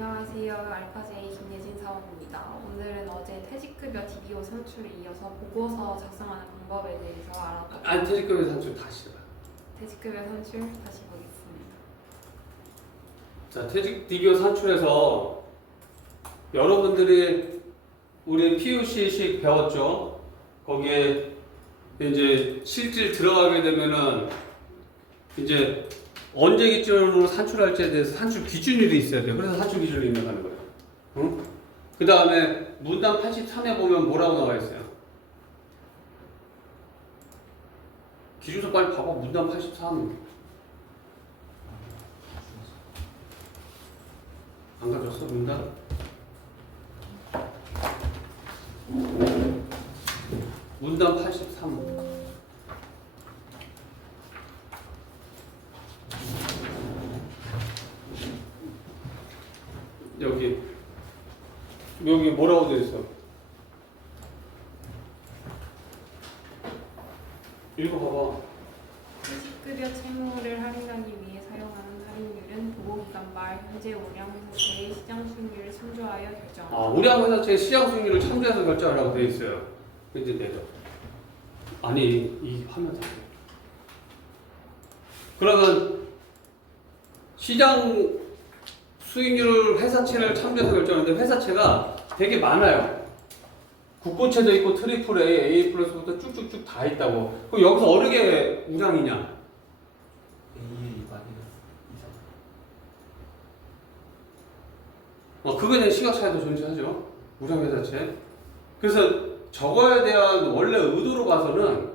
안녕하세요. 알파제이 김예진 사원입니다. 오늘은 어제 퇴직급여 DBO 산출에 이어서 보고서 작성하는 방법에 대해서 알아보겠습니다. 아니, 퇴직급여 산출 다시 해봐요. 퇴직급여 산출 다시 보겠습니다. 자, 퇴직 DBO 산출에서 여러분들이 우리 PUC식 배웠죠? 거기에 이제 실질 들어가게 되면은 이제 언제 기준으로 산출할지에 대해서 산출 기준일이 있어야 돼요. 그래서 산출 기준을 입력하는 거예요. 응? 그 다음에 문단 83에 보면 뭐라고 나와 있어요? 기준서 빨리 봐봐. 문단 83. 안 가졌어? 문단? 문단 83. 여기 뭐라고 되어 있어? 읽어봐봐. 퇴직급여 채무를 할인하기 위해 사용하는 할인율은 보고기간 말 현재 우량회사채의 시장 수익률을 참조하여 결정합니다. 우량회사채 시장 수익률을 참조해서 결정하라고 되어 있어요. 이제 내죠. 아니, 이 화면 다. 그러면 시장 수익률을 회사채를 참조해서 결정하는데 회사채가 되게 많아요. 국고채도 있고 트리플 A, A 플러스부터 쭉쭉쭉 다 있다고. 그럼 여기서 어느 게 우량이냐? A의 마이너스 이상. 그거는 시각 차이도 존재하죠. 우량 회사채. 그래서 저거에 대한 원래 의도로 봐서는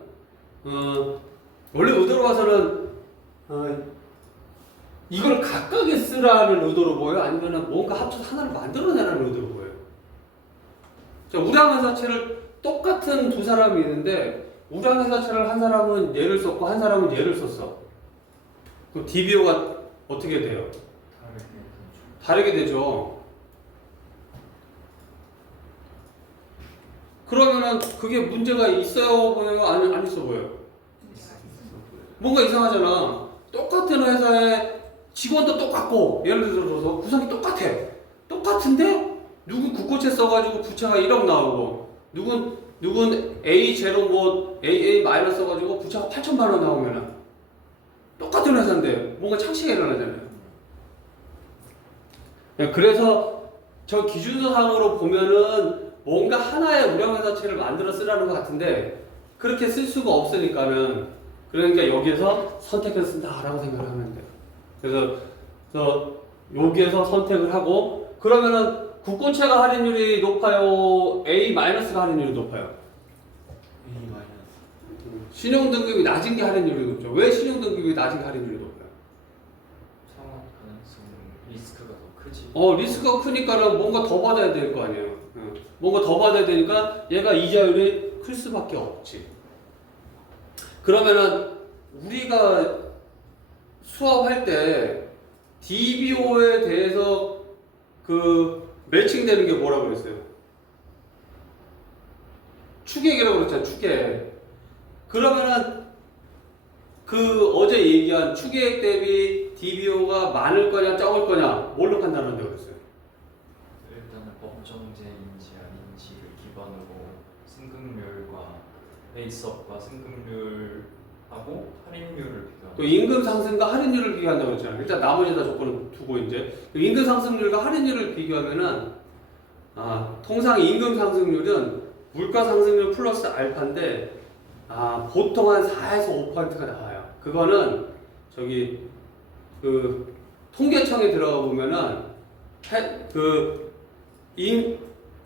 이걸 각각에 쓰라는 의도로 보여요? 아니면 뭔가 합쳐서 하나를 만들어내라는 의도로 보여요? 자, 우량회사채를 똑같은 두 사람이 있는데 우량회사채를 한 사람은 얘를 썼고 한 사람은 얘를 썼어. 그럼 DBO가 어떻게 돼요? 다르게 되죠. 그러면은 그게 문제가 있어요 보여요? 안 있어 보여요? 뭔가 이상하잖아. 똑같은 회사에 직원도 똑같고 예를 들어서 구성이 똑같아. 똑같은데 누구 국고채 써가지고 부채가 1억 나오고 누군 A0 뭐 AA 마이너스 써가지고 부채가 8천만 원 나오면은 똑같은 회사인데 뭔가 착시가 일어나잖아요. 그래서 저 기준서상으로 보면은 뭔가 하나의 우량회사채를 만들어 쓰라는 것 같은데 그렇게 쓸 수가 없으니까는 그러니까 여기에서 선택해서 쓴다라고 생각을 하면 돼요. 그래서 여기에서 선택을 하고 그러면은 국고채가 할인율이 높아요? A-가 할인율이 높아요? A 마이너스. 신용등급이 낮은 게 할인율이 높죠. 왜 신용등급이 낮은 게 할인율이 높아요? 상환 가능성 리스크가 더 크지. 리스크가 크니까는 뭔가 더 받아야 될 거 아니에요. 뭔가 더 받아야 되니까 얘가 이자율이 클 수밖에 없지. 그러면은 우리가 수업할 때 DBO에 대해서 매칭되는 게 뭐라고 그랬어요? 추계액이라고 그랬잖아요. 추계액. 그러면은 어제 얘기한 추계액 대비 DBO가 많을 거냐 적을 거냐 뭘로 판단한다고 그랬어요? 일단은 법정제인지 아닌지를 기반으로 승급률과 베이스업과 승급률하고 할인율을 비교하고. 또 임금 상승과 할인율을 비교한다고 그랬잖아요. 일단 나머지 다 조건을 두고 이제 임금 상승률과 할인율을 비교하면은 통상 임금 상승률은 물가 상승률 플러스 알파인데 보통 한 4에서 5%가 나와요. 그거는 통계청에 들어가 보면은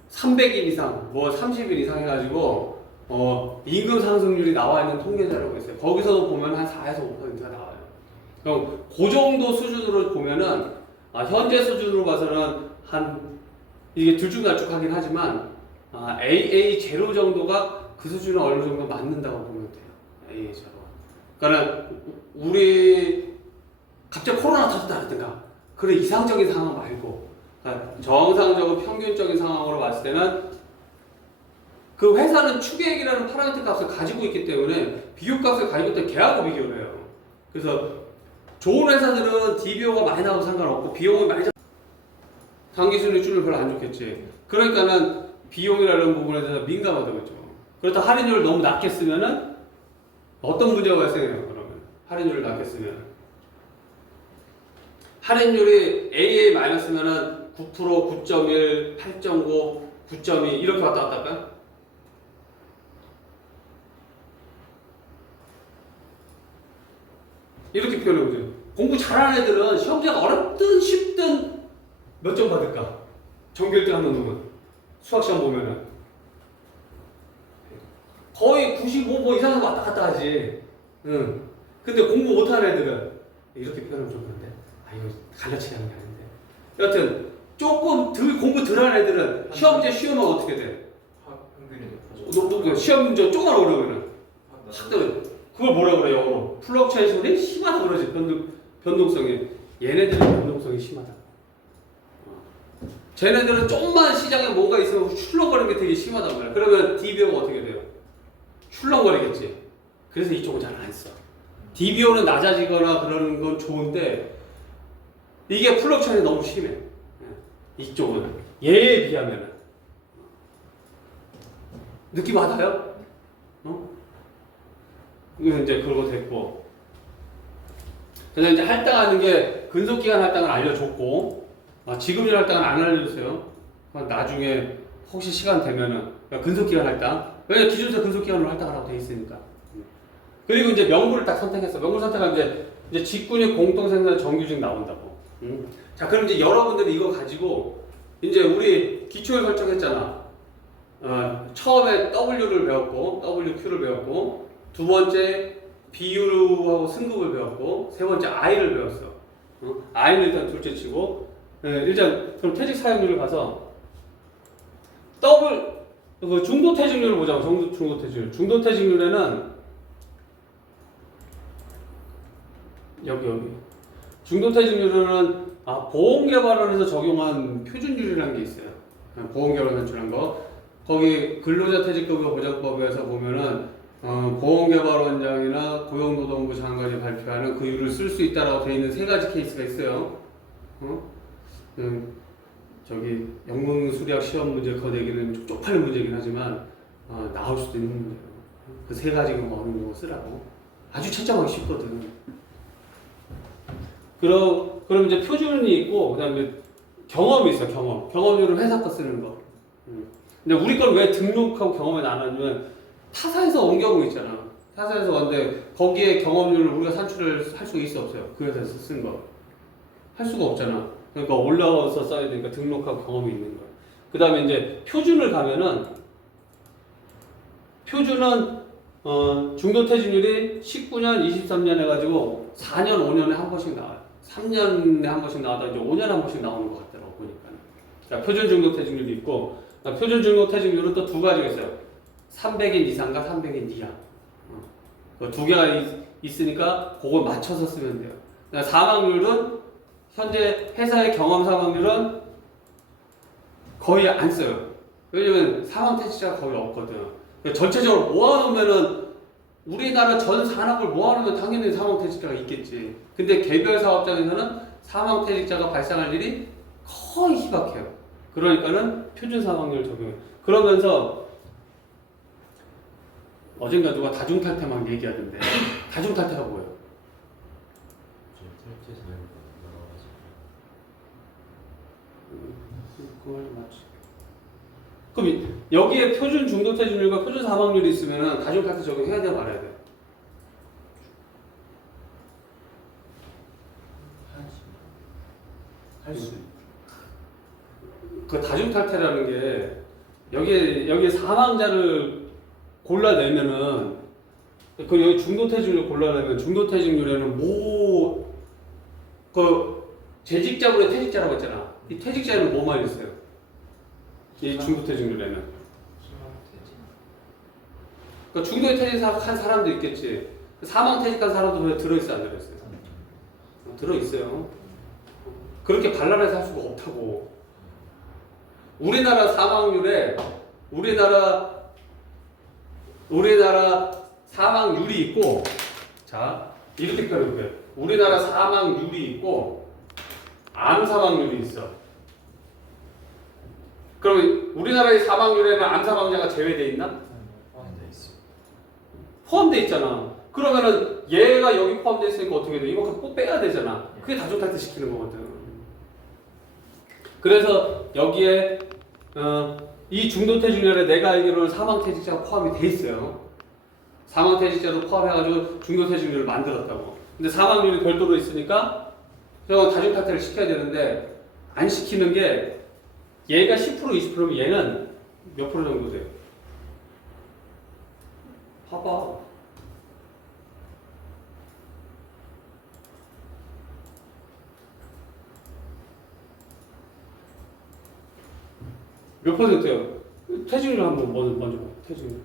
300일 이상, 뭐 30일 이상 해가지고 임금 상승률이 나와 있는 통계 자료가 있어요. 거기서도 보면 한 4에서 5%가 나와요. 그럼 그 정도 수준으로 보면은 현재 수준으로 봐서는 이게 들쭉날쭉하긴 하지만 AA 제로 정도가 그 수준은 어느 정도 맞는다고 보면 돼요. AA 제로. 그러니까 우리 갑자기 코로나 터졌다든가 그런 이상적인 상황 말고 그러니까 정상적인 평균적인 상황으로 봤을 때는 그 회사는 추계액이라는 파라미터 값을 가지고 있기 때문에 비교값을 가지고 있을 때 걔하고 비교를 해요. 그래서 좋은 회사들은 DBO가 많이 나와도 상관없고 비용이 많이 당기순위 줄을 별로 안 좋겠지. 그러니까는 비용이라는 부분에 대해서 민감하다고 했죠. 그렇다 할인율을 너무 낮게 쓰면은 어떤 문제가 발생해요? 그러면 할인율을 낮게 쓰면 할인율이 AA 마이너스면은 9%, 9.1, 8.9, 9.2 이렇게 왔다 갔다 할까요? 이렇게 표현해보세요. 공부 잘하는 애들은 시험지가 어렵든 쉽든 몇 점 받을까? 전교 1등 하는 놈은 수학시험 보면은 거의 95뭐 이상은 왔다 갔다 하지. 응. 근데 공부 못하는 애들은 이렇게 표현하면 좀 그런데 이거 갈라치기 하는 게 아닌데 여하튼 조금 공부 덜 하는 애들은 시험제 쉬우면 어떻게 돼? 평균이 높아져. 시험 문제 조금만 어려우면은 확 뜨면 그걸 뭐라 그래 영어로? 플럭츄에이션이 심하다 그러지. 변동성이. 얘네들은 변동성이 심하다. 쟤네들은 조금만 시장에 뭔가 있으면 출렁거리는 게 되게 심하단 말이야. 그러면 DBO가 어떻게 돼요? 출렁거리겠지. 그래서 이쪽은 잘 안 써. DBO는 낮아지거나 그러는 건 좋은데 이게 플럭츄에이션이 너무 심해. 이쪽은 얘에 비하면은 느낌 받아요? 이거 이제 그러고 됐고. 그래서 이제 할당하는 게 근속기간 할당을 알려줬고, 지급률 할당은 안 알려줬어요. 나중에 혹시 시간 되면은 근속기간 할당. 왜냐면 기준세 근속기간으로 할당하라고 돼 있으니까. 그리고 이제 명부를 딱 선택했어. 명부 선택하면 이제 직군이 공동생산 정규직 나온다고. 자, 그럼 이제 여러분들이 이거 가지고 이제 우리 기초를 설정했잖아. 처음에 W를 배웠고, WQ를 배웠고, 두 번째 비율하고 승급을 배웠고, 세 번째 I를 배웠어. I는 일단 둘째 치고, 일단 그럼 퇴직 사용률을 가서 중도 퇴직률을 보자고. 중도 퇴직률. 중도 퇴직률에는 여기 중도 퇴직률은 보험개발원에서 적용한 표준율이라는 게 있어요. 보험개발원 산출한 거. 거기 근로자 퇴직급여 보장법에서 보면은 보험개발원장이나 고용노동부 장관이 발표하는 그 율을 쓸 수 있다라고 되어 있는 세 가지 케이스가 있어요. 저기 영문수리학 시험 문제 그 내기는 좀 쪽팔린 문제긴 하지만 나올 수도 있는 문제예요. 그 세 가지가 어느 정도 쓰라고. 아주 채점하기 쉽거든. 그럼 이제 표준이 있고 그다음에 경험이 있어. 경험률은 회사 거 쓰는 거. 근데 우리 걸 왜 등록하고 경험을 안 하냐면 타사에서 온 경우 있잖아. 타사에서 왔는데 거기에 경험률을 우리가 산출을 할 수 있어 없어요? 그 회사에서 쓴 거. 할 수가 없잖아. 그러니까 올라와서 써야 되니까 등록하고 경험이 있는 거야. 그 다음에 이제 표준을 가면은 표준은 중도 퇴직률이 19년, 23년 해가지고 4년, 5년에 한 번씩 나와요. 3년에 한 번씩 나와다 이제 5년에 한 번씩 나오는 것 같더라고 보니까. 자, 표준 중도 퇴직률이 있고 표준 중도 퇴직률은 또 두 가지가 있어요. 300인 이상과 300인 이하. 그 두 개가 있으니까 그걸 맞춰서 쓰면 돼요. 사망률은 현재 회사의 경험 사망률은 거의 안 써요. 왜냐면 사망퇴직자가 거의 없거든. 전체적으로 모아놓으면은 우리나라 전 산업을 모아놓으면 당연히 사망퇴직자가 있겠지. 근데 개별 사업장에서는 사망퇴직자가 발생할 일이 거의 희박해요. 그러니까는 표준 사망률 적용해. 그러면서 어젠가 누가 다중탈퇴만 얘기하던데 다중탈퇴가 뭐예요? 그걸 맞지. 그럼 여기에 표준 중도 퇴직률과 표준 사망률이 있으면은 다중탈퇴 적용해야 돼 말아야 돼? 할 수. 그 다중탈퇴라는 게 여기에 사망자를 골라내면은 그 여기 중도퇴직률 골라내면 중도퇴직률에는 그 재직자분의 퇴직자라고 했잖아. 이 퇴직자에는 뭐만 있어요? 이 중도퇴직률에는. 그러니까 중도에 퇴직한 사람도 있겠지. 사망퇴직한 사람도 들어있어 안 들어있어요? 들어있어요. 그렇게 발랄해서 할 수가 없다고. 우리나라 사망률에 우리나라 사망률이 있고, 자 이렇게 표현해볼게요. 우리나라 사망률이 있고 암 사망률이 있어. 그럼 우리나라의 사망률에는 암 사망자가 제외돼 있나? 포함돼 있어. 포함돼 있잖아. 그러면은 얘가 여기 포함돼 있으니까 어떻게 돼? 이만큼 꼭 빼야 되잖아. 그게 다중탈퇴 시키는 거거든. 그래서 여기에 이 중도퇴직률에 내가 알기로는 사망퇴직자가 포함이 돼 있어요. 사망퇴직자도 포함해가지고 중도퇴직률을 만들었다고. 근데 사망률이 별도로 있으니까 저건 다중탈퇴를 시켜야 되는데 안 시키는 게 얘가 10% 20%면 얘는 몇 프로 정도 돼요? 봐봐. 몇 퍼센트예요? 퇴직률 한번 먼저 봐. 퇴직률.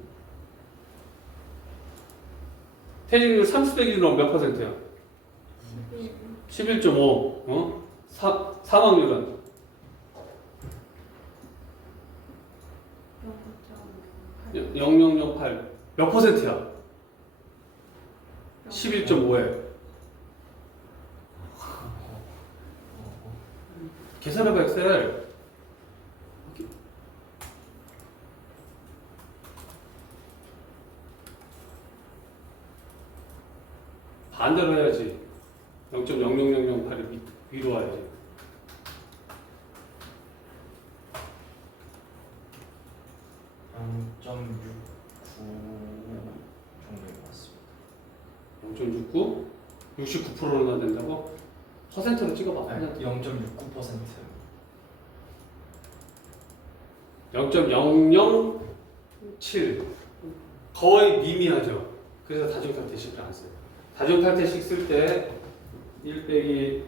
퇴직률 30대 기준으로 몇 퍼센트야? 11.5. 어? 사망률은 0.008. 몇 퍼센트야? 11.5에. 계산해봐 엑셀. 반대로 해야지. 0.00008이 위로 와야지. 정도인 것 같습니다. 0.69? 69%나 된다고? 퍼센트로 찍어봐. 0.69%. 0.007. 거의 미미하죠. 그래서 다중탈퇴식을 안 써요. 다중탈퇴식 쓸 때 1 빼기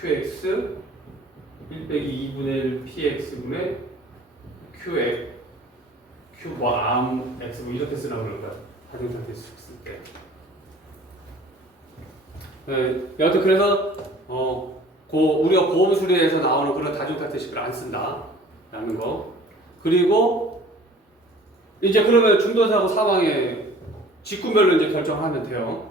QX 1 빼기 2분의 1 PX분의 QX Q 뭐 암 X 뭐 이렇게 쓰라고 그럴 거야. 다중탈퇴식 쓸 때. 네, 여하튼 그래서 우리가 보험 수리에서 나오는 그런 다중탈퇴식을 안 쓴다라는 거. 그리고 이제 그러면 중도사고 사망의 직군별로 이제 결정하면 돼요.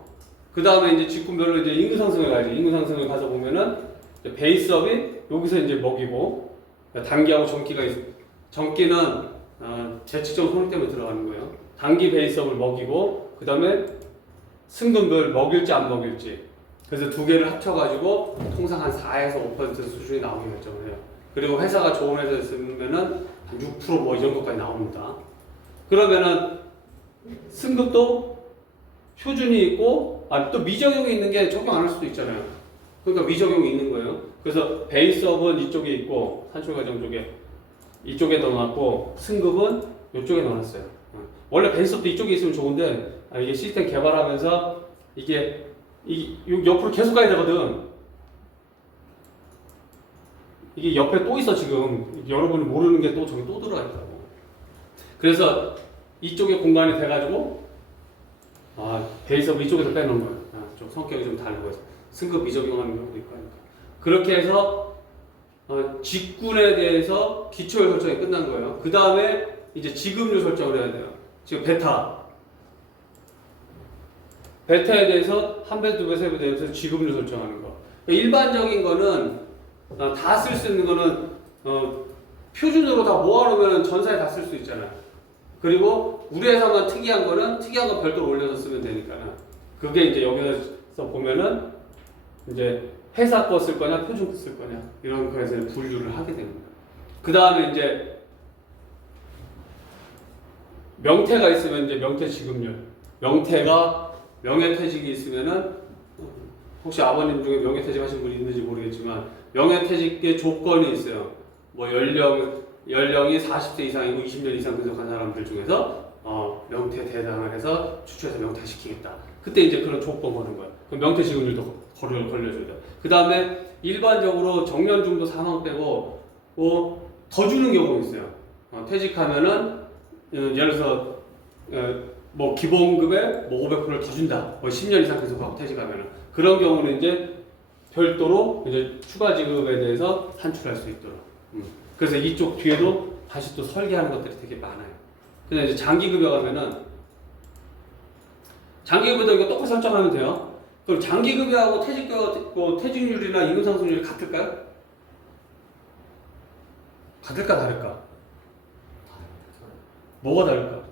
그 다음에 이제 직군별로 이제 인구 상승을 가야지. 인구 상승을 가서 보면은 이제 베이스업이 여기서 이제 먹이고 단기하고 정기가 정기는 재측정 손익 때문에 들어가는 거예요. 단기 베이스업을 먹이고 그 다음에 승금별 먹일지 안 먹일지. 그래서 두 개를 합쳐가지고 통상 한 4에서 5% 수준이 나오게 결정을 해요. 그리고 회사가 좋은 회사였으면은 한 6%뭐 이 정도까지 나옵니다. 그러면은 승급도 표준이 있고 또 미적용이 있는 게 적용 안 할 수도 있잖아요. 그러니까 미적용이 있는 거예요. 그래서 베이스업은 이쪽에 있고 산출과정 쪽에 이쪽에 넣어놨고 승급은 이쪽에 넣어놨어요. 원래 베이스업도 이쪽에 있으면 좋은데 이게 시스템 개발하면서 이게 옆으로 계속 가야 되거든. 이게 옆에 또 있어 지금. 여러분이 모르는 게 또 저기 또 들어가 있다고. 그래서 이쪽에 공간이 돼가지고 베이스업 이쪽에서 빼놓은 거예요. 좀 성격이 좀 다른 거예요. 승급 미적용하는 경우도 있고 하니까. 그렇게 해서 직군에 대해서 기초율 설정이 끝난 거예요. 그 다음에 이제 지급률 설정을 해야 돼요. 지금 베타에 대해서 한 배, 두 배, 세 배 대해서 지급률 설정하는 거. 일반적인 거는 다 쓸 수 있는 거는 표준으로 다 모아놓으면 전사에 다 쓸 수 있잖아요. 그리고 우리 회사만 특이한 건 별도로 올려서 쓰면 되니까. 그게 이제 여기서 보면은 이제 회사 거 쓸 거냐, 표준 거 쓸 거냐 이런 거에서 분류를 하게 됩니다. 그 다음에 이제 명태가 있으면 이제 명태 지급률. 명예퇴직이 있으면은 혹시 아버님 중에 명예퇴직 하신 분이 있는지 모르겠지만 명예퇴직의 조건이 있어요. 뭐 연령이 40세 이상이고 20년 이상 근속한 사람들 중에서 명퇴 대상을 해서 추천해서 명퇴시키겠다. 그때 이제 그런 조건 거는 거야. 그럼 명퇴 지급률도 걸려줘야 돼. 그 다음에 일반적으로 정년 중도 사망 빼고 더 주는 경우가 있어요. 퇴직하면은 예를 들어서 뭐 기본급에 뭐 500%를 더 준다. 뭐 10년 이상 근속하고 퇴직하면은 그런 경우는 이제 별도로 이제 추가 지급에 대해서 산출할 수 있도록. 그래서 이쪽 뒤에도 다시 또 설계하는 것들이 되게 많아요. 근데 이제 장기급여 가면은 장기급여도 이거 똑같이 설정하면 돼요. 그럼 장기급여하고 퇴직률이나 임금상승률이 같을까요? 같을까 다를까? 뭐가 다를까?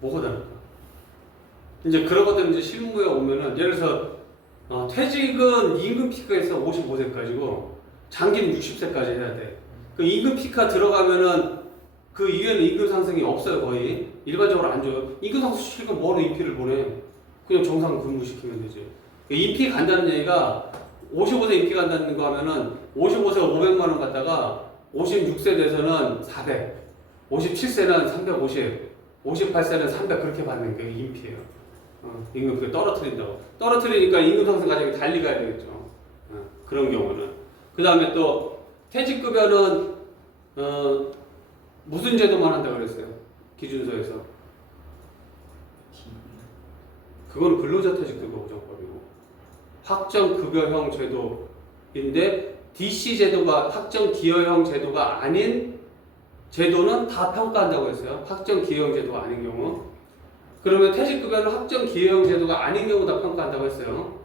뭐가 다를까? 이제 그런 것들 이제 실무에 오면은 예를 들어서 퇴직은 임금 피크에서 55세까지고 장기는 60세까지 해야 돼. 그 임금 피크가 들어가면은 그 이후에는 임금 상승이 없어요 거의. 일반적으로 안 줘요. 임금 상승 시키면 뭐로 임피를 보내? 그냥 정상 근무시키면 되지. 임피 간다는 얘기가 55세 임피 간다는 거 하면은 55세가 500만 원 갖다가 56세 돼서는 400, 57세는 350, 58세는 300 그렇게 받는 게 임피예요. 임금 그 떨어뜨린다고. 떨어뜨리니까 임금 상승 과정이 달리 가야 되겠죠. 그런 경우는. 그 다음에 또 퇴직급여는 무슨 제도만 한다고 그랬어요? 기준서에서. 그건 근로자 퇴직급여 보장법이고 확정급여형 제도인데 DC 제도가 확정기여형 제도가 아닌 제도는 다 평가한다고 했어요. 확정기여형 제도가 아닌 경우. 그러면 퇴직급여는 확정기여형 제도가 아닌 경우 다 평가한다고 했어요.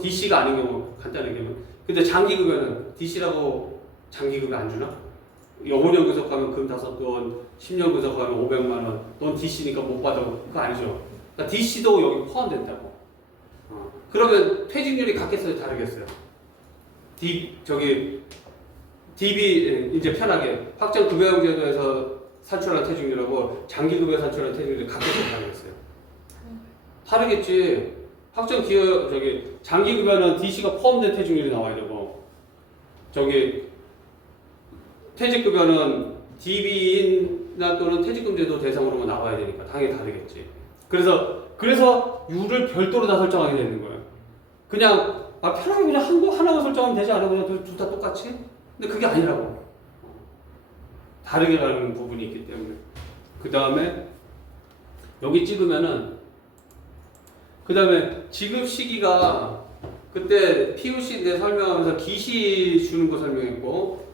DC가 아닌 경우 간단하게 하면. 근데 장기급여는 DC라고 장기급여 안 주나? 5년 근속하면 금 5돈, 10년 근속하면 500만 원. 넌 DC니까 못 받아. 그거 아니죠. 그러니까 DC도 여기 포함된다고. 그러면 퇴직률이 같겠어요, 다르겠어요? DB 이제 편하게 확정급여형 제도에서 산출한 퇴직률하고 장기급여 산출한 퇴직률이 같겠어요, 다르겠어요? 다르겠지. 장기급여는 DC가 포함된 퇴직률이 나와야 되고 퇴직급여는 DB나 또는 퇴직금제도 대상으로만 나와야 되니까 당연히 다르겠지. 그래서 유를 별도로 다 설정하게 되는 거예요. 그냥 편하게 그냥 하나만 설정하면 되지 않아? 그냥 둘 다 똑같이? 근데 그게 아니라고. 다르게 가는 부분이 있기 때문에. 그 다음에 여기 찍으면은 그 다음에 지급 시기가 그때 PUC 내 설명하면서 기시 주는 거 설명했고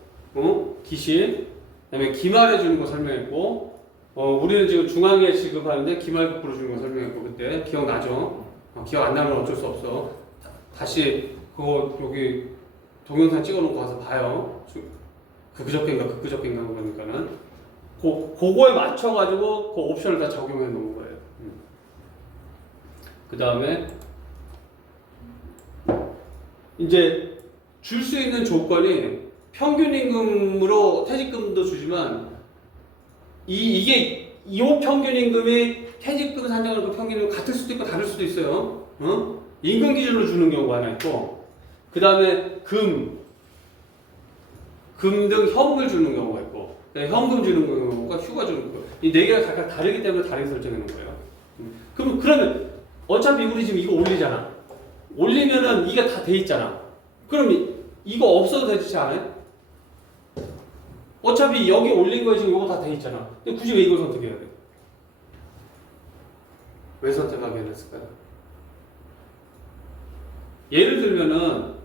기시 그 다음에 기말해 주는 거 설명했고 우리는 지금 중앙에 지급하는데 기말급부로 주는 거 설명했고 그때 기억나죠? 기억 안 나면 어쩔 수 없어. 다시 그거 여기 동영상 찍어놓고 가서 봐요. 그저께인가 그러니까는 그거에 맞춰가지고 그 옵션을 다 적용해 놓은 거예요. 그 다음에 이제 줄 수 있는 조건이 평균 임금으로 퇴직금도 주지만 이게 이 평균 임금이 퇴직금 산정하는 그 평균 임금 같을 수도 있고 다를 수도 있어요. 임금 기준으로 주는 경우가 하나 있고 그 다음에 금 등 현금을 주는 경우가 있고 현금 주는 경우가 휴가 주는 거 이 네 개가 각각 다르기 때문에 다르게 설정해 놓은 거예요. 그러면 어차피 우리 지금 이거 올리잖아. 올리면은 이게 다 돼 있잖아. 그럼 이거 없어도 되지 않아요? 어차피 여기 올린 거에 지금 이거 다 돼 있잖아. 근데 굳이 왜 이걸 선택해야 돼? 왜 선택하게 됐을까요? 예를 들면은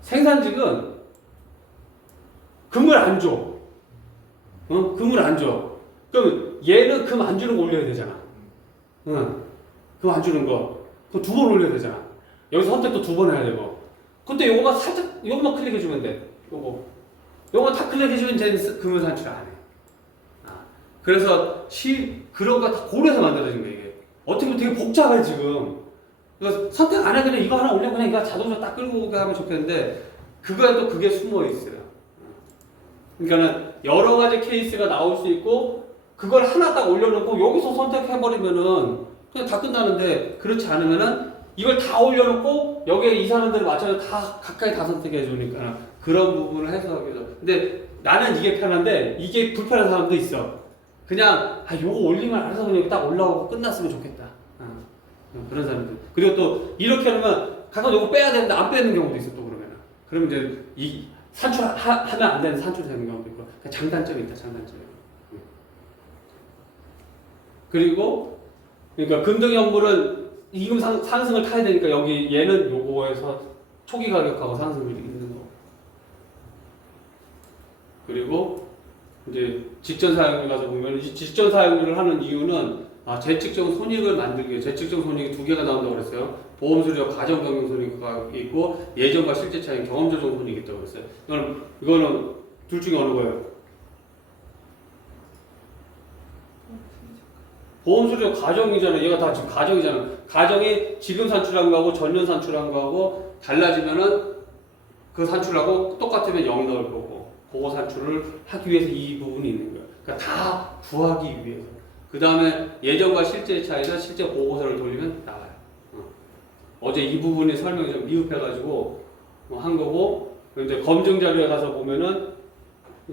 생산직은 금을 안 줘. 금을 안 줘. 그럼 얘는 금 안 주는 거 올려야 되잖아. 금 안 주는 거. 그럼 2번 올려야 되잖아. 여기서 선택도 2번 해야 되고. 근데 요거만 살짝, 요거만 클릭해주면 돼. 요거 다 클릭해주면 쟤는 금을 산출 안 해. 그래서 그런 거 다 고려해서 만들어진 거야, 이게. 어떻게 보면 되게 복잡해, 지금. 그래서 선택 안 해, 그냥 이거 하나 올려, 그냥 이거 자동차 딱 끌고 오게 하면 좋겠는데, 그거에도 그게 숨어 있어요. 그러니까는 여러 가지 케이스가 나올 수 있고, 그걸 하나 딱 올려놓고, 여기서 선택해버리면은, 그냥 다 끝나는데, 그렇지 않으면은, 이걸 다 올려놓고, 여기에 이 사람들을 맞춰서 다, 가까이 다 선택해주니까, 그런 부분을 해석하기 위해서. 근데 나는 이게 편한데, 이게 불편한 사람도 있어. 그냥, 요거 올리면 알아서 그냥 딱 올라오고 끝났으면 좋겠다. 그런 사람들. 그리고 또, 이렇게 하면, 가끔 요거 빼야 되는데, 안 빼는 경우도 있어, 또 그러면은. 그러면 이제, 하면 안 되는 산출되는 경우도 있고, 장단점이 있다, 장단점이. 그리고, 그러니까 금등현물은 임금 상승을 타야 되니까 여기 얘는 요거에서 초기 가격하고 상승률이 있는 거. 그리고 이제 직전 사용률 가서 보면 직전 사용률을 하는 이유는 재측정 손익을 만들기 위해 재측정 손익이 두 개가 나온다고 그랬어요. 보험 수수료 가정 경영 손익이 있고 예정과 실제 차이 경험 조정 손익이 있다고 그랬어요. 이거는 둘 중에 어느 거예요? 보험 수수료 가정이잖아. 얘가 다 지금 가정이잖아. 가정이 지금 산출한 거하고 전년 산출한 거하고 달라지면은 그 산출하고 똑같으면 0 넣을 거고 그거 산출을 하기 위해서 이 부분이 있는 거예요. 그러니까 다 구하기 위해서. 그 다음에 예정과 실제 차이는 실제 보고서를 돌리면 나와요. 어제 이 부분이 설명이 좀 미흡해가지고 한 거고 이제 검증 자료에 가서 보면은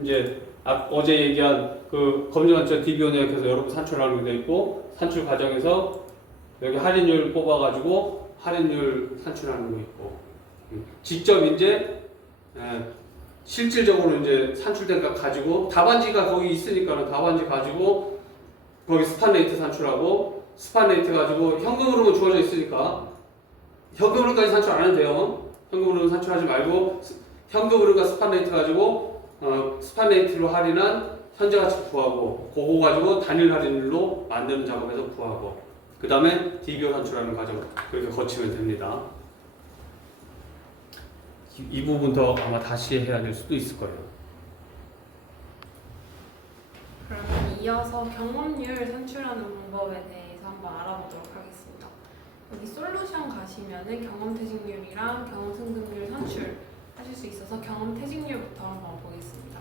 이제 어제 얘기한 그 검증한 DBO 내역에서 여러분 산출하는 게 돼 있고 산출 과정에서 여기 할인율 뽑아가지고 할인율 산출하는 거 있고 직접 이제 실질적으로 이제 산출된 거 가지고 답안지가 거기 있으니까는 답안지 가지고 거기 스판 레이트 산출하고 스판 레이트 가지고 현금으로만 주어져 있으니까 현금으로까지 산출 안 해도 돼요. 현금으로 산출하지 말고 현금으로가 스판 레이트 가지고 스판 레이트로 할인한 현재 가치 구하고 그거 가지고 단일 할인율로 만드는 작업에서 구하고 그 다음에 DBO 산출하는 과정 그렇게 거치면 됩니다. 이 부분도 아마 다시 해야 될 수도 있을 거예요. 그러면 이어서 경험률 산출하는 방법에 대해서 한번 알아보도록 하겠습니다. 여기 솔루션 가시면은 경험 퇴직률이랑 경험 승급률 산출 하실 수 있어서 경험 퇴직률부터 한번 보겠습니다.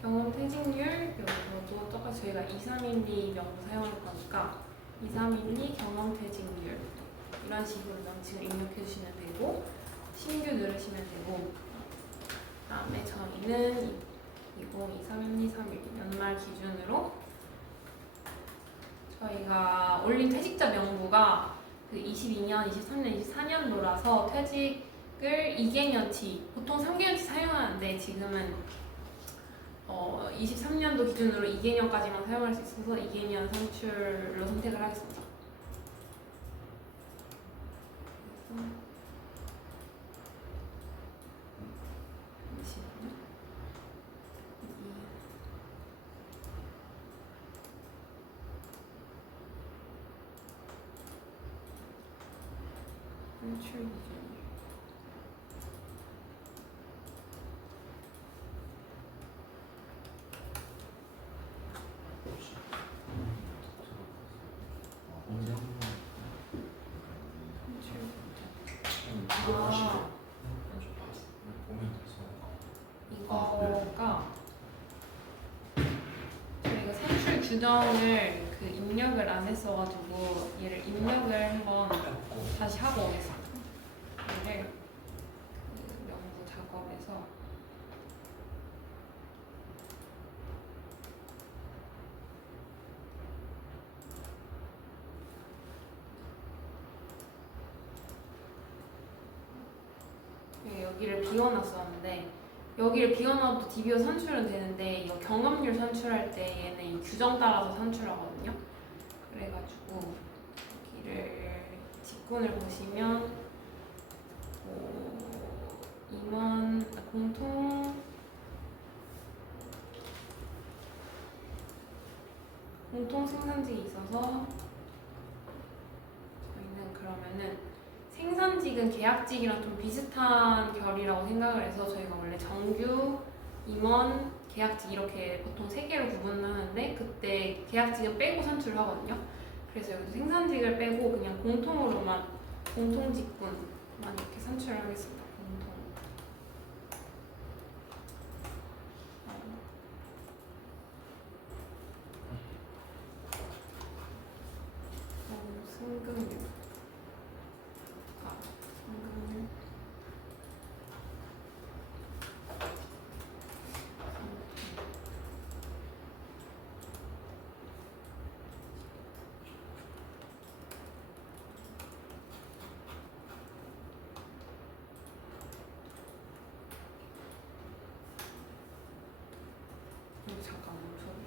경험 퇴직률 여기서도 똑같이 저희가 231리 명부 사용할 거니까 231리 경험 퇴직률 이런 식으로 명칭을 입력해 주시면 되고 신규 누르시면 되고 그다음에 저희는 2023-1-2-3 연말 기준으로 저희가 올린 퇴직자 명부가 그 22년, 23년, 24년도라서 퇴직을 2개년치 보통 3개년치 사용하는데 지금은 23년도 기준으로 2개년까지만 사용할 수 있어서 2개년 산출로 선택을 하겠습니다. 산출 기준 이거가 저희가 산출 규정을 그 입력을 안 했어가지고 얘를 입력을 한번 다시 하고 오겠습니다. 얘를 그 명부 작업에서 여기를 비워놨었는데 여기를 비워놔도 DBO 산출은 되는데 이거 경험률 산출할 때 얘는 이 규정 따라서 산출하거든요. 그래가지고 여기를 직군을 보시면 임원 공통 생산직이 있어서 저희는 그러면은 생산직은 계약직이랑 좀 비슷한 결이라고 생각을 해서 저희가 원래 정규, 임원, 계약직 이렇게 보통 3개로 구분하는데 그때 계약직은 빼고 산출을 하거든요. 그래서 여기도 생산직을 빼고 그냥 공통으로만 공통직군만 이렇게 산출을 하겠습니다. 공통. 승급률. 잠깐 멈춰주세요.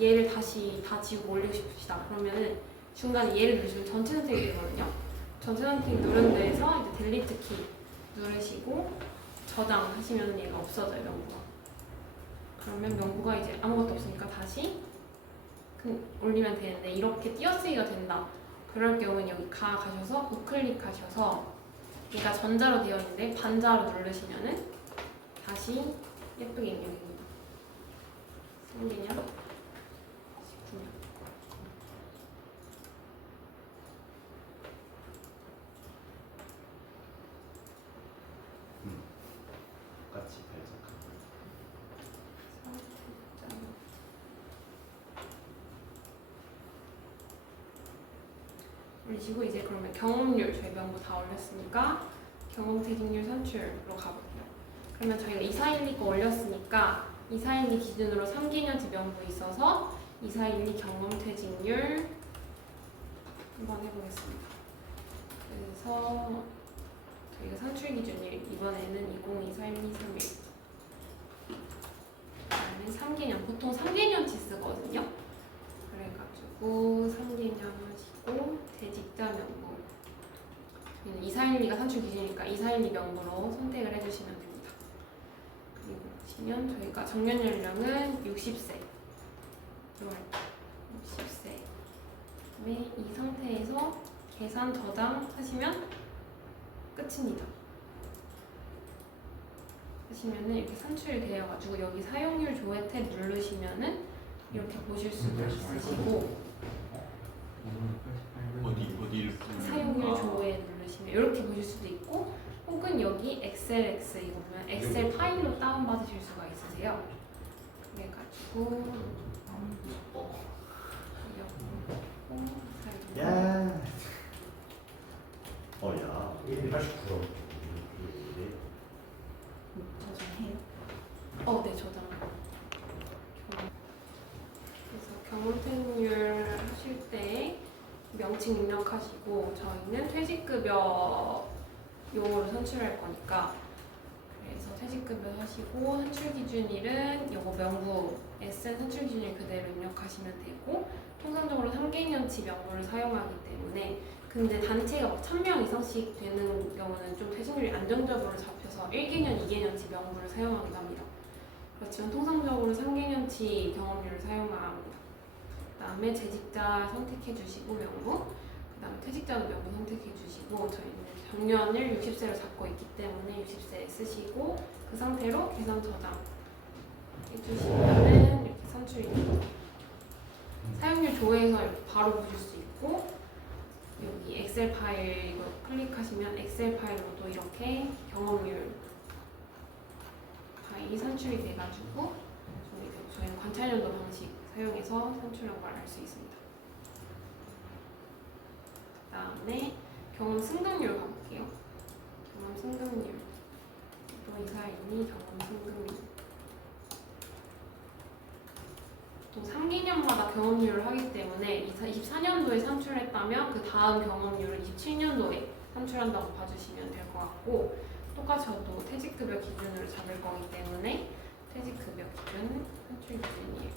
얘를 다시 다 지우고 올리고 싶으시다. 그러면은 중간에 얘를 누르시면 전체 선택이 되거든요. 전체 선택 누른 데에서 이제 딜리트 키 누르시고 저장하시면 얘가 없어져요, 명부가. 그러면 명부가 이제 아무것도 없으니까 다시 올리면 되는데 이렇게 띄어쓰기가 된다. 그럴 경우는 여기 가셔서 우클릭하셔서 얘가 전자로 되어 있는데 반자로 누르시면은 다시 예쁘게 입력됩니다. 성기냐? 19년. 같이 발작합니다. 올리시고 이제 그러면 경험률 저희 명부 다 올렸으니까 경험퇴직률 산출로 가볼게요. 그러면 저희가 2412 거 올렸으니까 2412 기준으로 3개년치 명부 있어서 2412 경험퇴직률 한번 해보겠습니다. 그래서 저희가 산출 기준이 이번에는 20241231 그다음에 3개년 보통 3개년치 쓰거든요. 그래가지고 3개년 하시고 재직자 명부 2412가 산출 기준이니까 2412 명부로 선택을 해주시면 됩니다. 그리고 보시면 저희가 정년 연령은 60세 60세 그다음에 이 상태에서 계산 저장하시면 끝입니다. 하시면은 이렇게 산출이 되어가지고 여기 사용률 조회 탭 누르시면은 이렇게 보실 수가 있으시고 어디를 사용률 조회 누르시면 이렇게 보실 수도 있고 혹은 여기 엑셀X 이거 보면 엑셀 파일로 다운받으실 수가 있으세요. 그래가지고 야. 야. 189. 저장해요? 네 저장. 그래서 경험퇴직률 하실 때 명칭 입력하시고 저희는 퇴직급여 용어로 산출할 거니까 그래서 퇴직급여 하시고 산출 기준일은 요거 명부 SN 산출 기준일 그대로 입력하시면 되고 통상적으로 3개년치 명부를 사용하기 때문에 근데 단체가 막 1000명 이상씩 되는 경우는 좀 퇴직률이 안정적으로 잡혀서 1개년, 2개년치 명부를 사용하기도 합니다. 그렇지만 통상적으로 3개년치 경험률을 사용합니다. 그 다음에 재직자 선택해 주시고 명부 그 다음에 퇴직자도 명부 선택해 주시고 저희는 정년을 60세로 잡고 있기 때문에 60세 쓰시고 그 상태로 계산 저장 해주시면은 이렇게 산출이 됩니다. 사용률 조회해서 이렇게 바로 보실 수 있고 여기 엑셀 파일 이거 클릭하시면 엑셀 파일로도 이렇게 경험률 파일이 산출이 돼가지고 저희는 관찰연도 방식 사용해서 산출한 걸 알 수 있습니다. 그 다음에 경험 승급률 가볼게요. 경험 승급률 또 이사인이 경험 승급률 또 3개년마다 경험률을 하기 때문에 24년도에 산출했다면 그 다음 경험률을 27년도에 산출한다고 봐주시면 될 것 같고 똑같이 저도 퇴직급여 기준으로 잡을 거기 때문에 퇴직급여 기준 산출 기준이에요.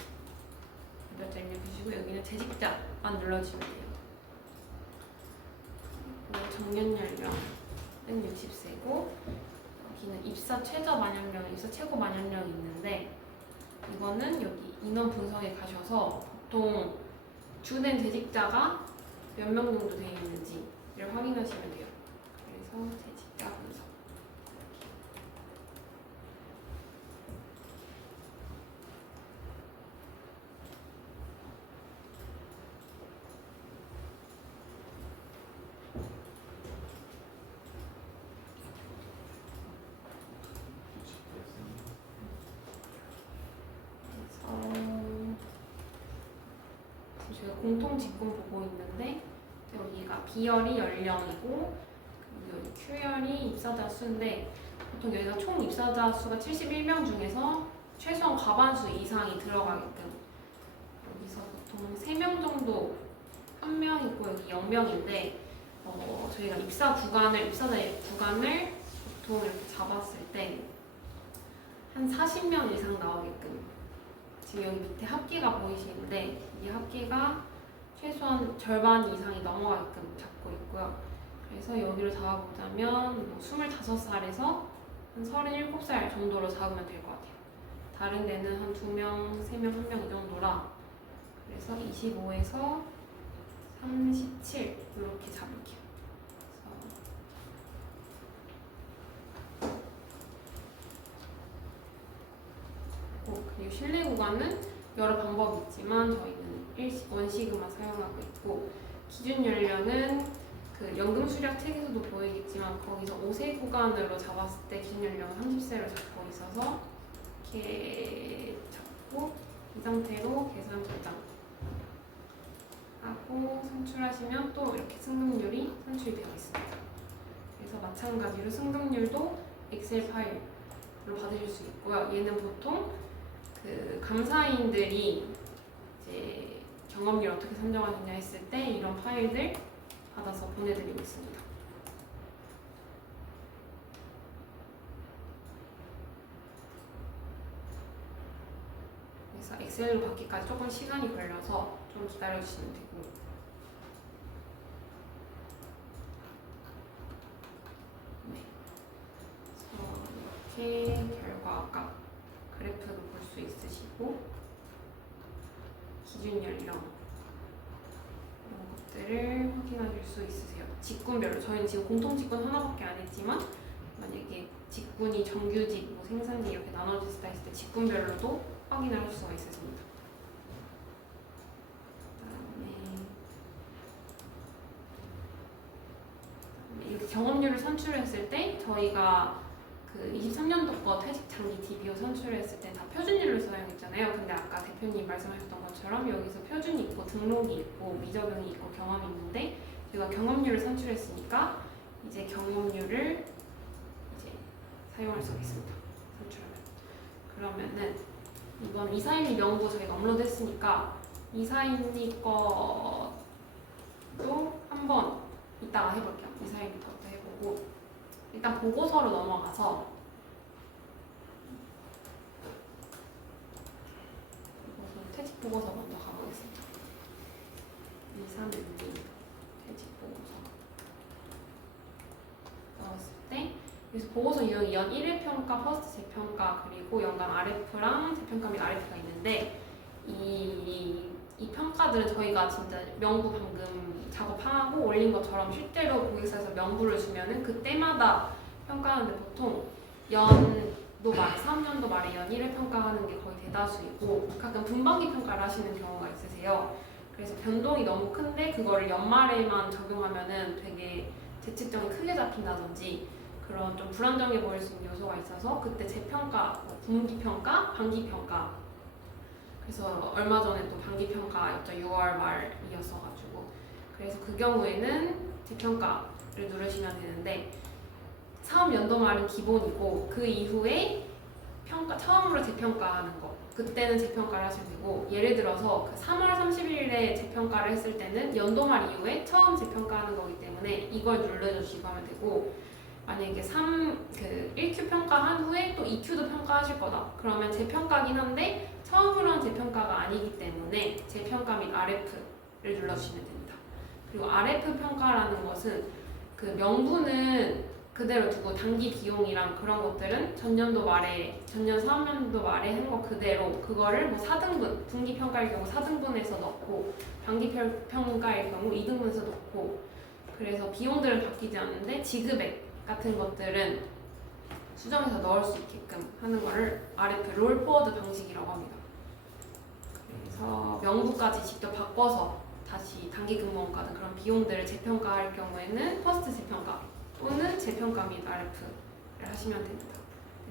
몇 자 입력해주시고 여기는 재직자만 눌러주시면 돼요. 그리고 정년 연령은 60세고 여기는 입사 최저 만연령, 입사 최고 만연령이 있는데 이거는 여기 인원 분석에 가셔서 보통 주된 재직자가 몇 명 정도 되어 있는지를 확인하시면 돼요. 그래서 재직자 분석. 저희가 공통 직군 보고 있는데 여기가 B열이 연령이고 여기 Q열이 입사자 수인데 보통 여기가 총 입사자 수가 71명 중에서 최소한 과반수 이상이 들어가게끔 여기서 보통 3명 정도 1명 있고 여기 0명인데 저희가 입사자 구간을 보통 이렇게 잡았을 때 한 40명 이상 나오게끔 지금 여기 밑에 합계가 보이시는데 이 합계가 최소한 절반 이상이 넘어가게끔 잡고 있고요. 그래서 여기를 잡아보자면 뭐 25살에서 한 37살 정도로 잡으면 될 것 같아요. 다른 데는 한 2명, 3명, 1명 이 정도라 그래서 25에서 37 이렇게 잡을게요. 그리고 실내 구간은 여러 방법이 있지만 저희는 원시그마 사용하고 있고, 기준 연령은 그 연금 수령 책에서도 보이겠지만 거기서 5세 구간으로 잡았을 때 기준 연령은 30세로 잡고 있어서 이렇게 잡고 이 상태로 계산 저장 하고 산출하시면 또 이렇게 승급률이 산출이 되어 있습니다. 그래서 마찬가지로 승급률도 엑셀 파일로 받으실 수 있고요. 얘는 보통 그 감사인들이 이제 경험률 어떻게 산정하느냐 했을 때 이런 파일들 받아서 보내드리고 있습니다. 그래서 엑셀로 받기까지 조금 시간이 걸려서 좀 기다려주시면 되고, 네. 그래서 이렇게 결과가 그래프도 볼 수 있으시고 기준 연령 이런 것들을 확인하실 수 있으세요. 직군별로 저희는 지금 공통 직군 하나밖에 안 했지만 만약에 직군이 정규직, 뭐 생산직 이렇게 나눠질 수 있을 때 직군별로도 확인을 할 수가 있습니다. 그다음에 이렇게 경험률을 산출했을 때 저희가 그 23년도 거 퇴직 장기 DBO 산출했을 때 다 표준율로 사용했잖아요. 근데 아까 대표님 말씀하셨던 것처럼 여기서 표준이 있고 등록이 있고 미적용이 있고 경험이 있는데 저희가 경험률을 산출했으니까 이제 경험률을 이제 사용할 수가 있습니다. 산출하면. 그러면은 이번 이사일리 명부 저희가 업로드했으니까 이사일리 거도 한번 이따가 해볼게요. 이사일리 것도 해보고 일단 보고서로 넘어가서 퇴직 보고서 먼저 가보겠습니다. 2, 3, 1, 2 퇴직 보고서 나왔을 때 여기서 보고서 유형이 연 1회 평가, 퍼스트 재평가, 그리고 연간 RF랑 재평가 및 RF가 있는데 이 평가들은 저희가 진짜 명부 방금 작업하고 올린 것처럼 실제로 고객사에서 명부를 주면은 그때마다 평가하는데 보통 연도 말에 3년도 말에 연 1회 평가하는 게 거의 대다수이고 가끔 분반기 평가를 하시는 경우가 있으세요. 그래서 변동이 너무 큰데 그거를 연말에만 적용하면은 되게 재측정이 크게 잡힌다든지 그런 좀 불안정해 보일 수 있는 요소가 있어서 그때 재평가, 분기평가, 반기평가, 그래서 얼마 전에 또 반기평가였죠. 6월 말이었어가지고 그래서 그 경우에는 재평가를 누르시면 되는데 사업 연도 말은 기본이고 그 이후에 평가 처음으로 재평가하는 거 그때는 재평가를 하시면 되고, 예를 들어서 그 3월 31일에 재평가를 했을 때는 연도 말 이후에 처음 재평가하는 거기 때문에 이걸 눌러주시고 하면 되고, 만약에 1Q 평가한 후에 또 2Q도 평가하실 거다 그러면 재평가긴 한데 처음으로 한 재평가가 아니기 때문에 재평가 및 RF를 눌러주시면 됩니다. 그리고 RF 평가라는 것은 그 명부는 그대로 두고 단기 비용이랑 그런 것들은 전년도 말에 전년 사업년도 말에 한 거 그대로 그거를 뭐 4등분 분기 평가일 경우 4등분해서 넣고 반기 평가일 경우 2등분해서 넣고, 그래서 비용들은 바뀌지 않는데 지급액 같은 것들은 수정해서 넣을 수 있게끔 하는 거를 RF 롤포워드 방식이라고 합니다. 그래서 명부까지 직접 바꿔서 다시 단기 근무원가든 그런 비용들을 재평가할 경우에는 퍼스트 재평가 또는 재평가 및 RF를 하시면 됩니다.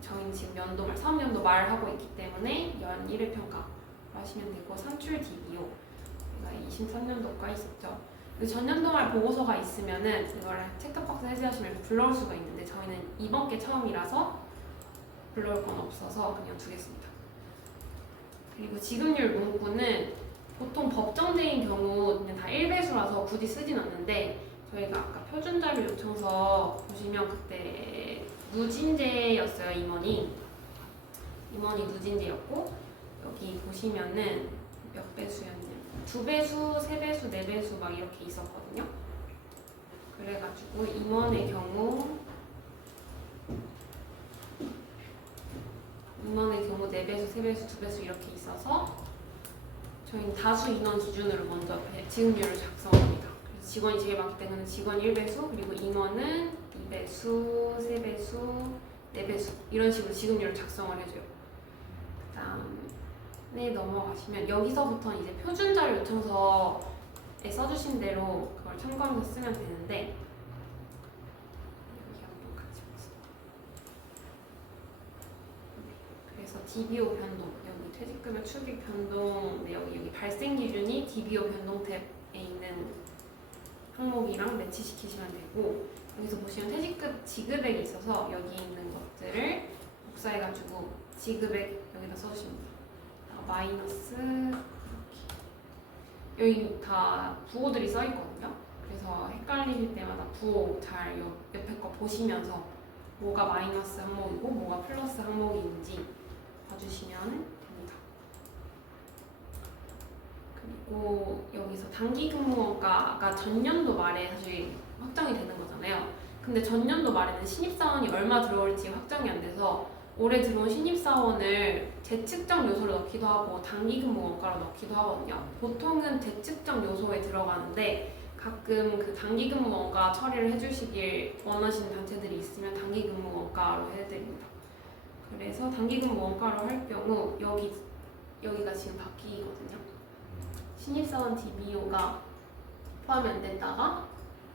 저희는 지금 연도 말, 3년도 말 하고 있기 때문에 연 1회 평가 하시면 되고, 산출 DBO 저희가 23년도가 있었죠. 전년도 말 보고서가 있으면은 이걸 체크박스 해제하시면 불러올 수가 있는데 저희는 이번 게 처음이라서 불러올 건 없어서 그냥 두겠습니다. 그리고 지급률 문구는 보통 법정제인 경우 그냥 다 1배수라서 굳이 쓰진 않는데 저희가 아까 표준자료 요청서 보시면 그때 누진제였어요. 임원이 누진제였고 여기 보시면은 몇 배수였냐 2배수, 3배수, 4배수 막 이렇게 있었거든요. 그래가지고 임원의 경우 4배수, 3배수, 2배수 이렇게 있어서 저희는 다수 인원 기준으로 먼저 지급률을 작성합니다. 그래서 직원이 제일 많기 때문에 직원 1배수, 그리고 인원은 2배수, 3배수, 4배수 이런 식으로 지급률을 작성을 해줘요. 그 다음에 넘어가시면 여기서부터는 이제 표준 자료 요청서에 써주신 대로 그걸 참고하면서 쓰면 되는데 여기 한번 같이 보세요. 그래서 DBO 변동, 여기 퇴직금액 추직 변동, 네, 여기 발생 기준이 DBO 변동 탭에 있는 항목이랑 매치시키시면 되고, 여기서 보시면 퇴직금 지급액이 있어서 여기 있는 것들을 복사해가지고 지급액 여기다 써주십니다. 마이너스 이렇게. 여기 다 부호들이 써 있거든요. 그래서 헷갈리실 때마다 부호 잘 옆에 거 보시면서 뭐가 마이너스 항목이고 뭐가 플러스 항목인지 봐주시면 됩니다. 그리고 여기서 단기근무원가가 전년도 말에 사실 확정이 되는 거잖아요. 근데 전년도 말에는 신입사원이 얼마 들어올지 확정이 안 돼서 올해 들어온 신입사원을 재측정 요소로 넣기도 하고 단기근무원가로 넣기도 하거든요. 보통은 재측정 요소에 들어가는데 가끔 그 단기근무원가 처리를 해주시길 원하시는 단체들이 있으면 단기근무원가로 해드립니다. 그래서 단기근무 원가로 할 경우 여기가 지금 바뀌거든요. 신입사원 DBO가 포함이 안 됐다가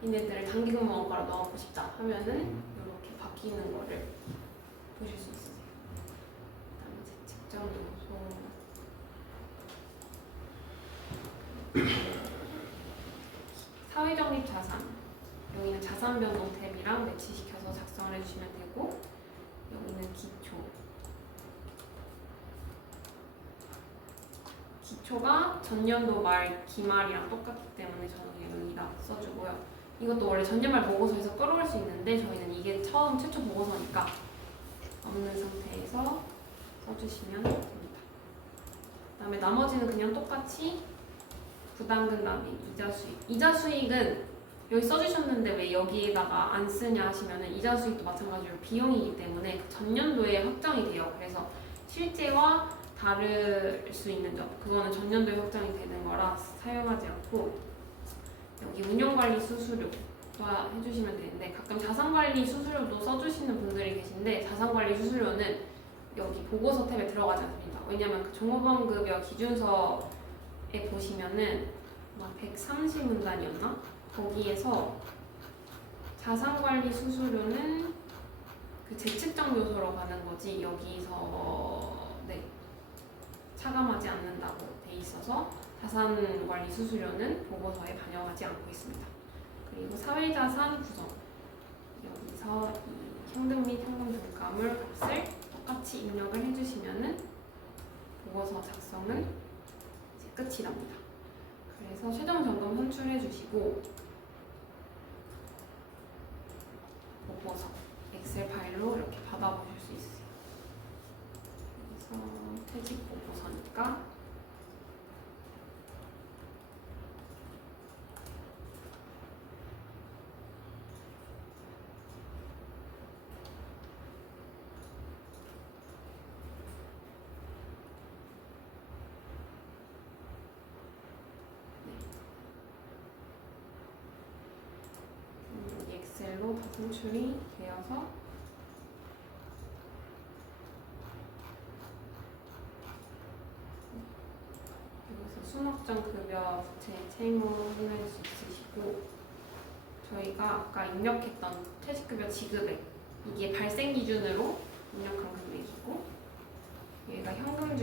얘네들을 단기근무 원가로 넣어보고 싶다 하면은 이렇게 바뀌는 거를 보실 수 있으세요. 그다음에 재측정 요소, 사회적립 자산, 여기는 자산 변동 탭이랑 매치시켜서 작성을 해주시면 되고, 여기는 기초가 전년도 말 기말이랑 똑같기 때문에 저는 여기다 써주고요. 이것도 원래 전년말 보고서에서 끌어올 수 있는데 저희는 이게 최초 보고서니까 없는 상태에서 써주시면 됩니다. 그 다음에 나머지는 그냥 똑같이 부담금 납입, 이자 수익. 이자 수익은 여기 써주셨는데 왜 여기에다가 안 쓰냐 하시면은 이자 수익도 마찬가지로 비용이기 때문에 그 전년도에 확정이 돼요. 그래서 실제와 다를 수 있는 점, 그거는 전년도에 확정이 되는 거라 사용하지 않고, 여기 운영관리 수수료 해주시면 되는데 가끔 자산관리 수수료도 써주시는 분들이 계신데 자산관리 수수료는 여기 보고서 탭에 들어가지 않습니다. 왜냐면 그 종업원급여 기준서에 보시면은 130문단이었나? 거기에서 자산관리 수수료는 그 재측정 요소로 가는 거지 여기서 차감하지 않는다고 돼 있어서 자산관리 수수료는 보고서에 반영하지 않고 있습니다. 그리고 사회자산 구성, 여기서 이 현금 및 현금 들감물 값을 똑같이 입력을 해주시면은 보고서 작성은 이제 끝이 납니다. 그래서 최종 점검 선출해 주시고 보고서 엑셀 파일로 이렇게 받아보실 수 있어요. 그래서 퇴직 보고서니까 엑셀로 다 선출이 되어서 여기서 수납장 급여 부채 채무 확인할 수 있으시고, 저희가 아까 입력했던 퇴직급여 지급액 이게 발생 기준으로 입력한 금액이고, 여기가 현금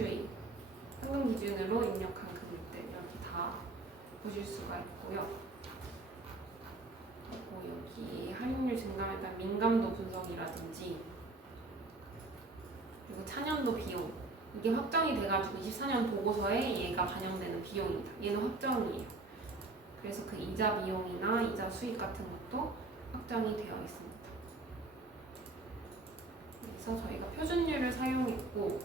기준으로 입력한 금액들 이렇게 다 보실 수가 있고요. 그리고 여기 할인율 증감에 따른 민감도 분석이라든지, 그리고 차년도 비용, 이게 확정이 돼가지고 24년 보고서에 얘가 반영되는 비용입니다. 얘는 확정이에요. 그래서 그 이자 비용이나 이자 수익 같은 것도 확정이 되어 있습니다. 그래서 저희가 표준율을 사용했고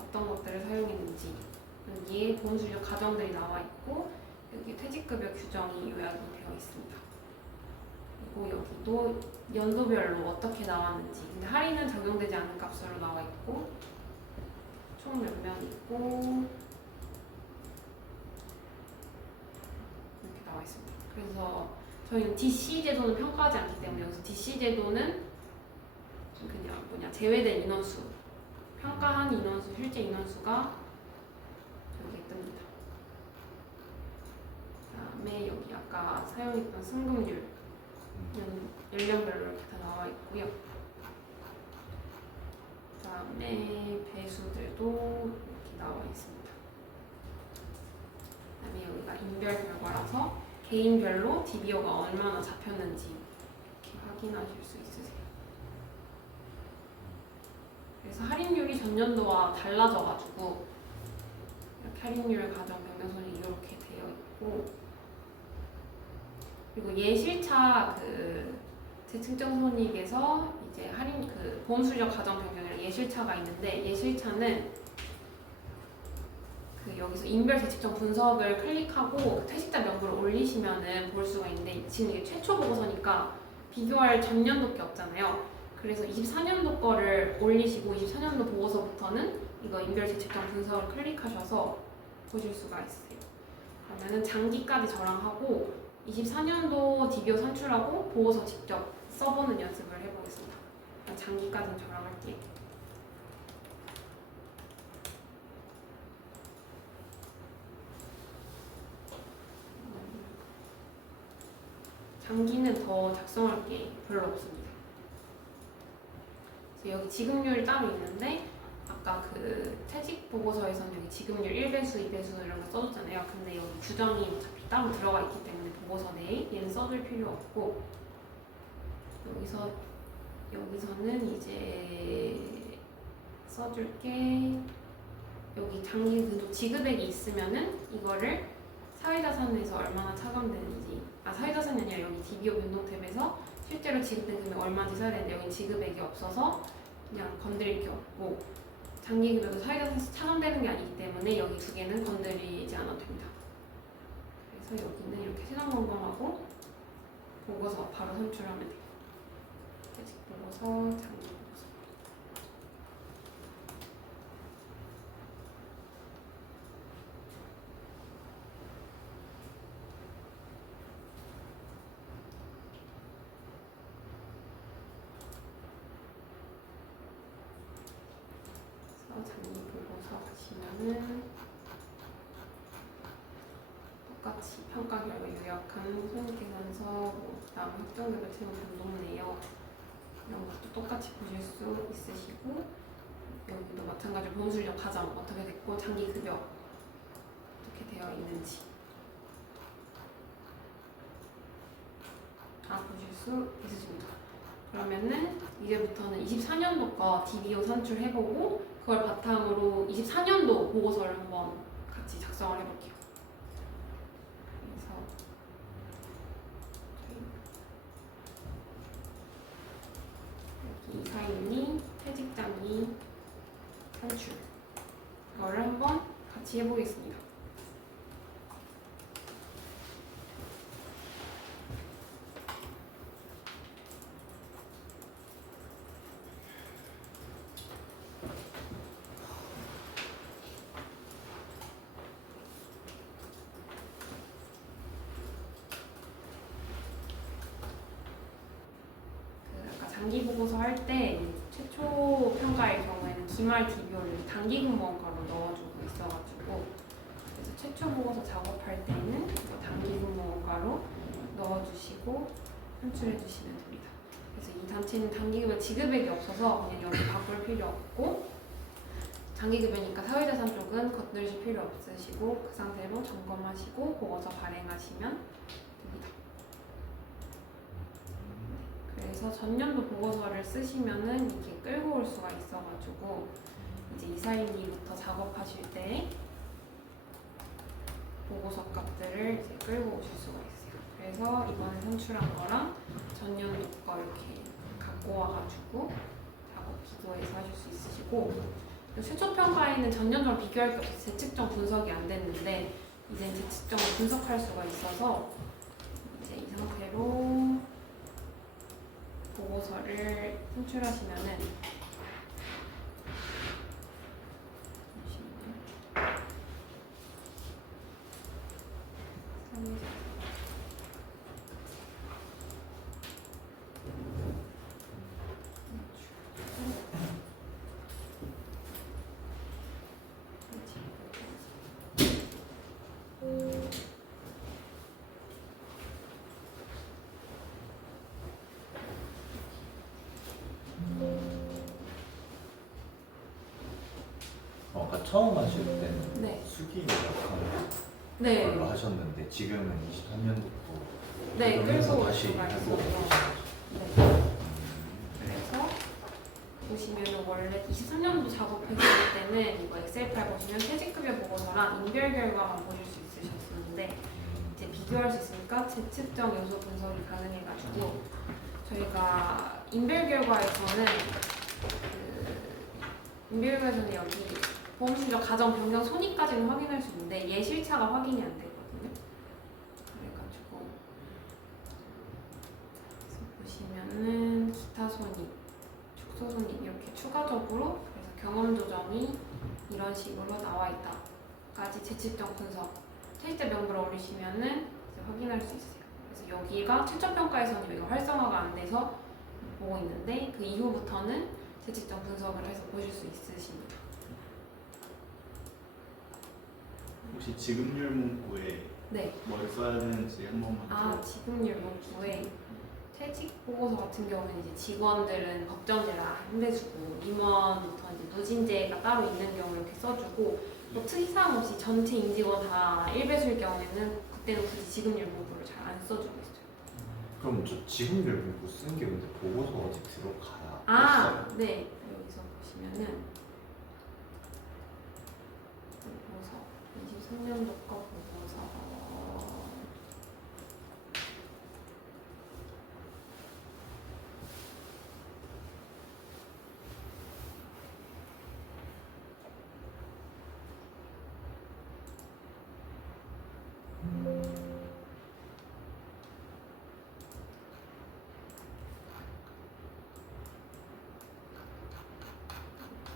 어떤 것들을 사용했는지 여기에 보험수령 가정들이 나와 있고, 여기 퇴직급여 규정이 요약이 되어 있습니다. 그리고 여기도 연도별로 어떻게 나왔는지, 근데 할인은 적용되지 않은 값으로 나와 있고 총 몇 명 있고 그래서 저희는 DC 제도는 평가하지 않기 때문에 여기서 DC 제도는 그냥 제외된 인원수, 평가한 인원수, 실제 인원수가 여기 뜹니다. 그다음에 여기 아까 사용했던 승급률 연령별로 이렇게 다 나와 있고요. 그다음에 배수들도 이렇게 나와 있습니다. 그다음에 여기가 인별 결과라서 개인별로 DBO가 얼마나 잡혔는지 이렇게 확인하실 수 있으세요. 그래서 할인율이 전년도와 달라져가지고 이렇게 할인율 가정 변경선이 이렇게 되어 있고, 그리고 예실차 그 재측정 손익에서 이제 할인 그 보험수적 가정 변경이랑 예실차가 있는데, 예실차는 그 여기서 인별 재측정 분석을 클릭하고 그 퇴직자 명부를 올리시면은 볼 수가 있는데, 지금 이게 최초 보고서니까 비교할 전년도 게 없잖아요. 그래서 24년도 거를 올리시고 24년도 보고서부터는 이거 인별 재측정 분석을 클릭하셔서 보실 수가 있어요. 그러면은 장기까지 저랑 하고 24년도 DBO 산출하고 보고서 직접 써보는 연습을 해보겠습니다. 장기까지는 저랑 할게요. 장기는 더 작성할 게 별로 없습니다. 그래서 여기 지급률이 따로 있는데, 아까 그 퇴직 보고서에서는 여기 지급률 1배수, 2배수 이런 거 써줬잖아요. 근데 여기 규정이 어차피 따로 들어가 있기 때문에 보고서 내에 얘는 써줄 필요 없고, 여기서는 이제 써줄 게, 여기 장기 그 지급액이 있으면은 이거를 사회자산에서 얼마나 차감되는지, 사회자산이 아니라 여기 DBO 변동 탭에서 실제로 지급된 금액 얼마인지 써야 되는데, 여기 지급액이 없어서 그냥 건드릴 게 없고, 장기급여도 사회자산에서 차감되는 게 아니기 때문에 여기 두 개는 건드리지 않아도 됩니다. 그래서 여기는 이렇게 시장 점검하고 보고서 바로 산출하면 돼요. 퇴직 보고서, 장기 보고서. 장기 보고서 가시면은 똑같이 평가 결과 요약한 손익계산서, 그다음 확정급여 채무 변동 내역 이런 것도 똑같이 보실 수 있으시고, 여기도 마찬가지로 보험수령 가장 어떻게 됐고 장기 급여 어떻게 되어 있는지 다 보실 수 있으십니다. 그러면은 이제부터는 24년도 거 DBO 산출해보고 그걸 바탕으로 24년도 보고서를 한번 같이 작성을 해볼게요. 그래서 여기 이사님이 퇴직장기 산출 이거를 한번 같이 해보겠습니다. 장기 보고서 할 때 최초 평가의 경우에는 기말 DBO를 단기 근무원가로 넣어주고 있어가지고, 그래서 최초 보고서 작업할 때는 단기 근무원가로 넣어주시고 산출해주시면 됩니다. 그래서 이 단체는 단기급여 지급액이 없어서 그냥 여기 바꿀 필요 없고, 장기급여니까 사회자산 쪽은 건드리실 필요 없으시고 그 상태로 점검하시고 보고서 발행하시면 됩니다. 그래서 전년도 보고서를 쓰시면은 이렇게 끌고 올 수가 있어가지고 이제 이사님부터 작업하실 때 보고서 값들을 이제 끌고 오실 수가 있어요. 그래서 이번에 산출한 거랑 전년도 거 이렇게 갖고 와가지고 작업 비교해서 하실 수 있으시고, 최초 평가에는 전년도랑 비교할 게 없어서 재측정 분석이 안 됐는데 이제 재측정을 분석할 수가 있어서 이제 이 상태로 보고서를 산출하시면은 아까 처음 하실 때는 네. 수기로 약간 네. 걸로 하셨는데 지금은 23년도부터 네, 끌고 다시 들어가 하고 있어서. 계시죠. 네. 그래서 보시면 원래 23년도 작업했을 때는 이거 엑셀 파일 보시면 퇴직급여 보고서랑 인별 결과만 보실 수 있으셨었는데 이제 비교할 수 있으니까 재측정 요소 분석이 가능해가지고 저희가 인별 결과에서는 인별 결과에서는 여기 보험 실적 가정 변경 손익까지는 확인할 수 있는데 예실차가 확인이 안 되거든요. 그래가지고 그래서 보시면은 기타 손익, 축소 손익 이렇게 추가적으로 그래서 경험 조정이 이런 식으로 나와 있다까지 재측정 분석 퇴직자 명부를 올리시면은 이제 확인할 수 있어요. 그래서 여기가 최초 평가에서는 여기가 활성화가 안 돼서 보고 있는데 그 이후부터는 재측정 분석을 해서 보실 수 있으십니다. 혹시 지급률 문구에 네. 뭘 써야 되는지 한 번만 아, 지급률 문구에 퇴직 보고서 같은 경우는 이제 직원들은 법정제라 힘내주고 임원부터 이제 누진제가 따로 있는 경우 이렇게 써주고 또 특이사항 없이 전체 임직원 다 1배수일 경우에는 그때는 굳이 지급률 문구를 잘 안 써주고 있어요. 그럼 저 지급률 문구 쓴 게 근데 보고서 어디 들어가야 아, 네. 여기서 보시면은 보고서 23년도 거 보고서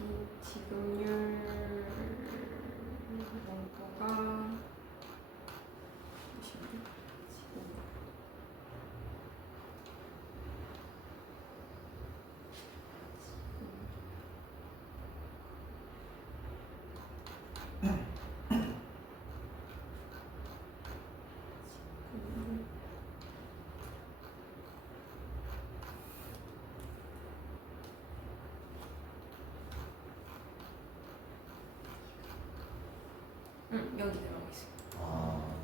이 지급률 문구가 보시면 지금 여기 들어가 있어요. 아,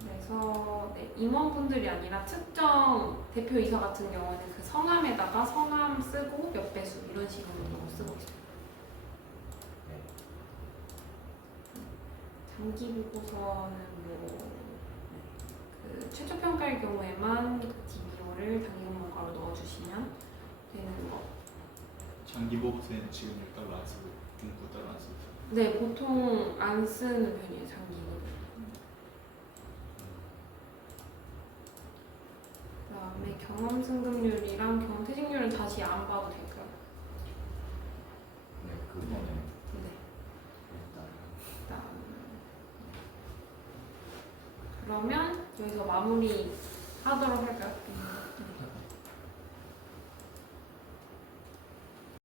그래서 네, 임원분들이 아니라 특정 대표이사 같은 경우는 그 성함에다가 성함 쓰고 몇 배수 이런 식으로 쓰고 있어요. 네. 장기 보고서는 그 최초 평가일 경우에만 그 DBO를 단기 공모가로 넣어주시면 되는 거. 장기 보고서에는 지급률 따로 안 쓰고 문구 따로 안 쓰죠. 네, 보통 안 쓰는 편이에요, 장기는. 그다음에 경험 승급률이랑 경험 퇴직률은 다시 안 봐도 될까요? 네, 그거는 네. 일단 그다음 그러면 여기서 마무리 하도록 할까요?